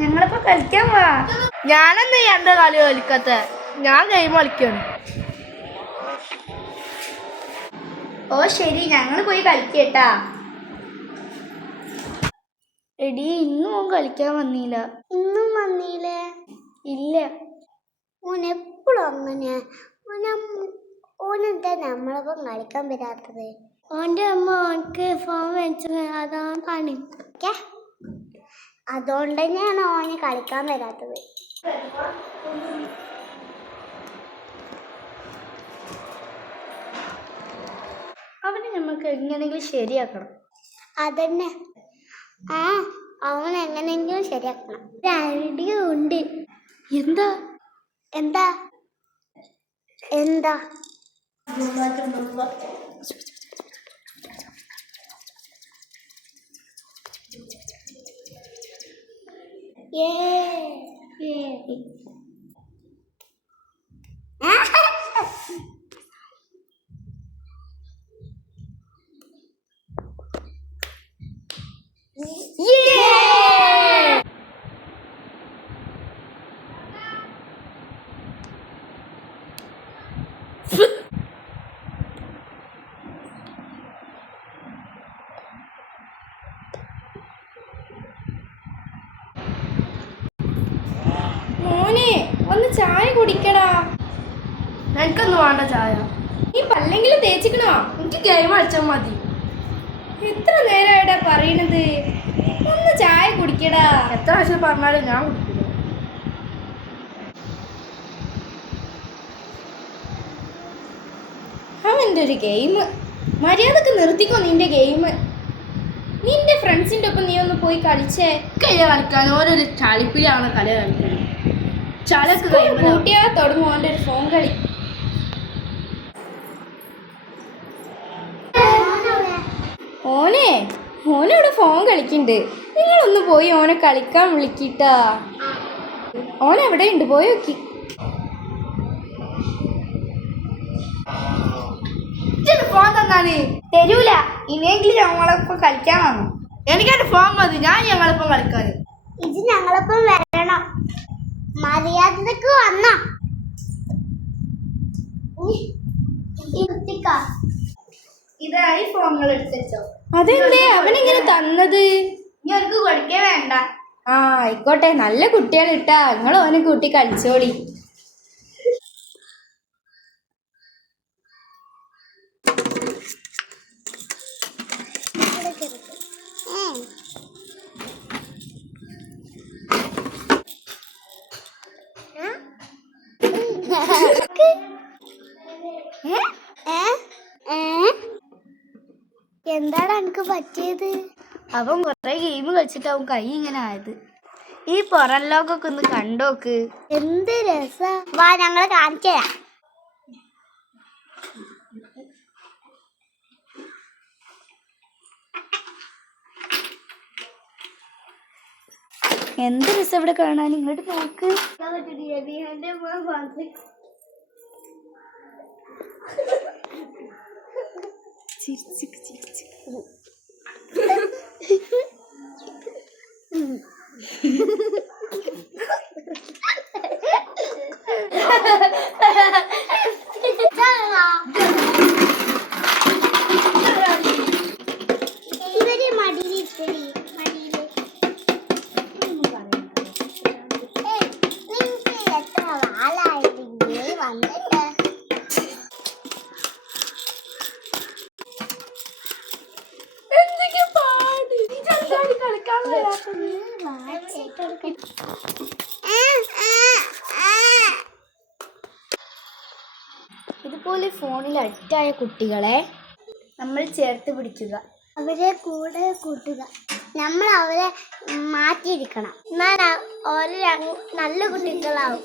ഞങ്ങളിപ്പോ കളിക്കാൻ വാ. ഞാനെന്താ എന്റെ കളി കളിക്കാത്ത? ഞാൻ ഗെയിം കളിക്കാണ്. ഓ ശരി, ഞങ്ങൾ പോയി കളിക്കട്ടാ. എടി ഇന്നും ഓൻ കളിക്കാൻ വന്നില്ല. ഇന്നും വന്നില്ലേ? ഇല്ല. ഓൻ എപ്പോഴും അങ്ങനെ. ഓനെന്താ നമ്മളൊപ്പം കളിക്കാൻ വരാത്തത്? ഓൻ്റെ അമ്മ ഓനക്ക് ഫോൺ വെച്ചത് അതാണ് പണി. അതുകൊണ്ട് തന്നെയാണ് ഓന് കളിക്കാൻ വരാത്തത്. അവനെ നമുക്ക് എങ്ങനെയെങ്കിലും ശരിയാക്കണം. അതന്നെ. അവൻ എങ്ങനെയെങ്കിലും ശരിയാക്കണം. ഒരു ഐഡിയ ഉണ്ട്. എന്താ? എന്താ എന്താ മോനെ ഒന്ന് ചായ കുടിക്കടാ. എനിക്കൊന്നും വേണ്ട ചായ. നീ പല്ലെങ്കിലും തേച്ചിക്കണോ? എനിക്ക് ഗെയിം കളിച്ചാൽ മതി. എത്ര നേരമായിട്ടാ പറയണത്? ഒന്ന് ചായ കുടിക്കടാ. എത്ര പ്രാവശ്യം പറഞ്ഞാലും ഞാൻ കുടിക്കില്ല. അവൻ്റെ ഒരു ഗെയിം. മര്യാദക്ക് നിർത്തിക്കോ നിന്റെ ഗെയിം. നിന്റെ ഫ്രണ്ട്സിന്റെ ഒപ്പം നീ ഒന്ന് പോയി കളിച്ചേ. കളിക്കാൻ ഓരോരു ചളിപ്പിലാണ് കളി കളിക്കുന്നത്. ചളക്ക് കൂട്ടിയാ തുടങ്ങും ഓൻ്റെ ഒരു ഫോൺ കളി. ഓനിവിടെ ഫോൺ കളിക്കുന്നുണ്ട്. നിങ്ങളൊന്ന് പോയി ഓനെ കളിക്കാൻ വിളിക്കിട്ടാ. ഓനെവിടെ ഉണ്ട്? പോയി നോക്കി. ഫോൺ തന്നാണ്. തരൂല. ഇനിയെങ്കിലും ഞങ്ങളൊപ്പം കളിക്കാൻ വന്നു. എനിക്കെന്റെ ഫോൺ മതി. ഞാൻ ഞങ്ങളിപ്പം കളിക്കാൻ. ഇത് ഞങ്ങളിപ്പം വരണം. മര്യാദക്ക് വന്ന ഇതായി ഫോണുകൾ എടുത്തോ. അതെന്തേ അവനെങ്ങനെ തന്നത്? ഇനി അവർക്ക് കൊടുക്കേ വേണ്ട. ആയിക്കോട്ടെ, നല്ല കുട്ടികൾ ഇട്ടാ. നിങ്ങൾ ഓനെ കൂട്ടി കളിച്ചോളി. എന്താണ് എനിക്ക് പറ്റിയത്? അവൻ കുറെ ഗെയിം കളിച്ചിട്ടാവും കൈ ഇങ്ങനെ ആയത്. ഈ പുറം ലോകൊക്കെ ഒന്ന് കണ്ടോക്ക്. എന്ത് രസ. വാ ഞങ്ങള് കാണിച്ചു തരാം. എന്ത് രസം ഇവിടെ കാണാൻ. ഇങ്ങോട്ട് നോക്ക്. ഇവര് മടിയിലിട്ടടി. എത്ര വാലായിട്ട് വന്നിട്ട് ഇതുപോലെ ഫോണിൽ അഡിക്റ്റായ കുട്ടികളെ നമ്മൾ ചേർത്ത് പിടിക്കുക. അവരെ കൂടെ കൂട്ടുക. നമ്മൾ അവരെ മാറ്റിയിരിക്കണം. എന്നാൽ ഓരോ നല്ല കുട്ടികളാവും.